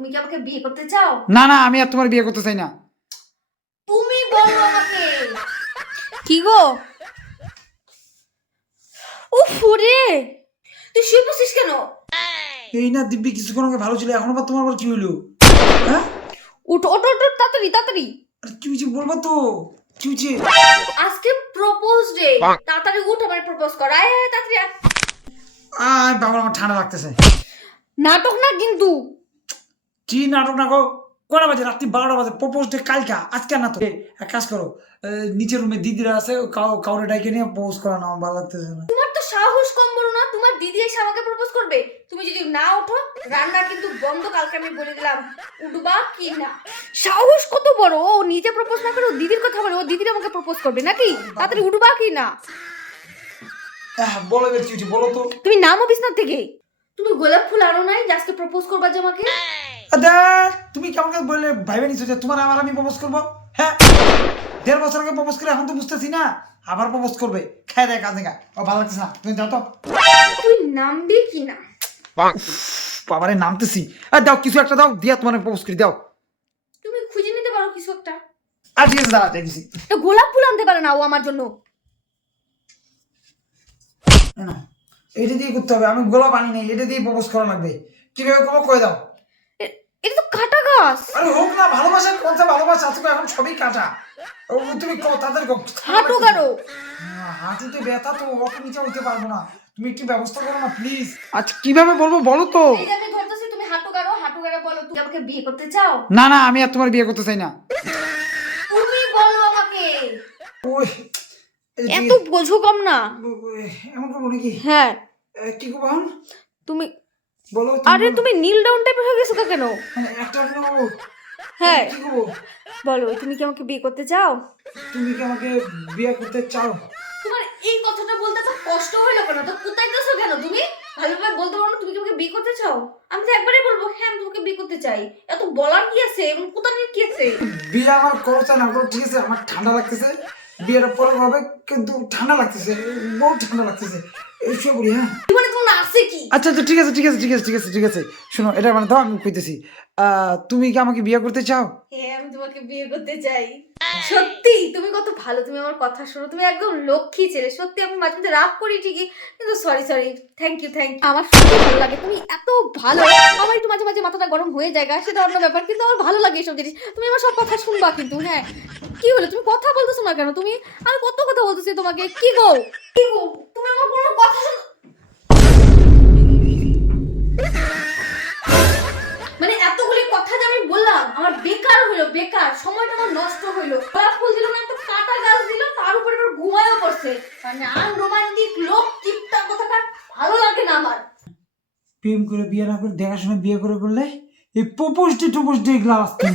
তুমি কি আমাকে বিয়ে করতে চাও? না না, আমি আর তোমার বিয়ে করতে চাই না। তুমি বলো আমাকে। কি গো? উফ রে, তুই শুয়ে বসিস কেন? এই না দিব্যি, কিছুক্ষণ আগে ভালো ছিল, এখন আবার তোমার আবার কি হলো? হ্যাঁ, উঠ ওঠ ওঠ ওঠ, তাড়াতাড়ি তাড়াতাড়ি। আরে কি হয়েছে বলবা তো? কি হয়েছে? আজকে প্রপোজ ডে, তাড়াতাড়ি উঠ, আমার প্রপোজ কর। আয় আয় তাড়াতাড়ি আয়। বাবা, আমার ঠান্ডা লাগতেছে। নাটক না কিন্তু। কি নাটক না গো? কটা বাজে? রাত্রি 12টা বাজে। প্রপোজ ডে কালকা, আজকে না তো। এক কাজ করো, নিচের রুমে দিদিরা আছে, কাউরে ডাইকে নিয়ে প্রপোজ করা না, আমার ভালো লাগতেছে না। তোমার তো সাহস কম বলো না, তোমার দিদি এসে আমাকে প্রপোজ করবে। তুমি যদি না ওঠো, রান্না কিন্তু বন্ধ। কালকে আমি বলে দিলাম, উঠবা কি না। সাহস কত বড়! ও নিজে প্রপোজ না করে ও দিদির কথা বলে, ও দিদির আমাকে প্রপোজ করবে নাকি? তাড়াতাড়ি উঠবা কি না। বলো এবার কি হয়েছে, বলো তো। তুমি নামো বিছনা থেকে। তুমি গোলাপ ফুল আনো নাই যে আজকে প্রপোজ করবা যে আমাকে? তুমি কি আমাকে বললে ভাইবে নিছো যে তোমার আবার আমি প্রপোজ করবো? হ্যাঁ, 1.5 বছর আগে প্রপোজ করে এখন তো বুঝতেছি না, আবার প্রপোজ করবে। খাই দেয় কাজে গা, ও ভালো লাগতেছে না, তুমি যাও তো। তুই নামবি কি না? বাবারে নামতেছি। আর দাও কিছু একটা দাও, দিয়া তোমার প্রপোজ করে দাও। তুমি খুঁজে নিতে পারো কিছু একটা। আর ঠিক আছে, দাঁড়া দেখছি। তো গোলাপ ফুল আনতে পারে না ও আমার জন্য? না, এটা দিয়ে করতে হবে, আমি গোলাপ আনি নাই, এটা দিয়ে প্রপোজ করা লাগবে। কিভাবে করবো কয়ে দাও। এটা তো কাটা গাছ। আরে হোক না, ভালোবাসার কথা, ভালোবাসা আছে এখন সবই কাটা। তুমি তাদের হাঁটু গাড়ো। হাঁটুতে ব্যথা তো, অত নিচে উঠতে পারবো না, তুমি একটু ব্যবস্থা করো না প্লিজ। আচ্ছা কিভাবে বলবো বলো তো? এই যে আমি ধরতেছি, তুমি হাঁটু গাড়ো, হাঁটু গাড়ো বলো, তুমি আমাকে বিয়ে করতে চাও? না না, আমি আর তোমার বিয়ে করতে চাই না। তুমি বলো আমাকে। ওই এত বোঝো কম না। এমন করবো নাকি? হ্যাঁ, কি করবো এখন? তুমি। বলো আরে তুমি নীল ডাউন টাইপের হয়ে গেছো কেন? মানে একটা করবো? হ্যাঁ, কি করবো? বলো, তুমি কি আমাকে বিয়ে করতে চাও? তুমি কি আমাকে বিয়ে করতে চাও? তোমার এই কথাটা বলতে তো কষ্ট হইলো কেন? তো কুতাইতেছো কেন তুমি? ভালোভাবে বলতে পারো না তুমি কি আমাকে বিয়ে করতে চাও? আমি তো একবারই বলবো হ্যাঁ আমি তোমাকে বিয়ে করতে চাই। এত বলার কি আছে এবং কুতানির কি আছে? বিয়ে আমার করতে না করো ঠিক আছে, আমার ঠান্ডা লাগতেছে, বিয়েটা পরে হবে, কিন্তু ঠান্ডা লাগতেছে, বহু ঠান্ডা লাগতেছে, এইসব বলি। হ্যাঁ মানে তোমার আছে কি? আচ্ছা আচ্ছা, ঠিক আছে ঠিক আছে ঠিক আছে ঠিক আছে ঠিক আছে, শোনো এটা মানে দাও, আমি কইতেছি। তুমি কি আমাকে বিয়ে করতে চাও? হ্যাঁ আমি তোমাকে বিয়ে করতে চাই। সত্যি তুমি কত ভালো, তুমি আমার কথা শোনো, তুমি একদম লক্ষ্মী ছেলে। সত্যি আমি মাঝে মাঝে রাগ করি ঠিকই, কিন্তু sorry sorry, thank you thank you. আমার সত্যি ভালো লাগে, তুমি এত ভালো। আমার একটু মাঝে মাঝে মাথাটা গরম হয়ে যায়, সেটা অন্য ব্যাপার, কিন্তু আমার ভালো লাগে এসব জিনিস। তুমি আমার সব কথা শুনবা কিন্তু। হ্যাঁ, কি হলো তুমি কথা বলতেছো না কেন? তুমি, আমি কত কথা বলতেছি তোমাকে। কি গো কি গো, তুমি আমার কোনো কথা শোনো। মানে এতগুলি কথা যে আমি বললাম, আমার বেকার হইলো, বেকার সময়টা আমার নষ্ট হইলো। গোলাপ ফুল দিল না, একটা কাটা গাছ দিল, তার উপরে আবার ঘুমায়ও পড়ছে। মানে আনরোমান্টিক লোক, কিপটা কোথাকার, ভালো লাগে না আমার। প্রেম করে বিয়ে না করে দেখাশোনা বিয়ে করে করলে এই প্রপোজ ডে টপোজ ডে এগুলো আসতে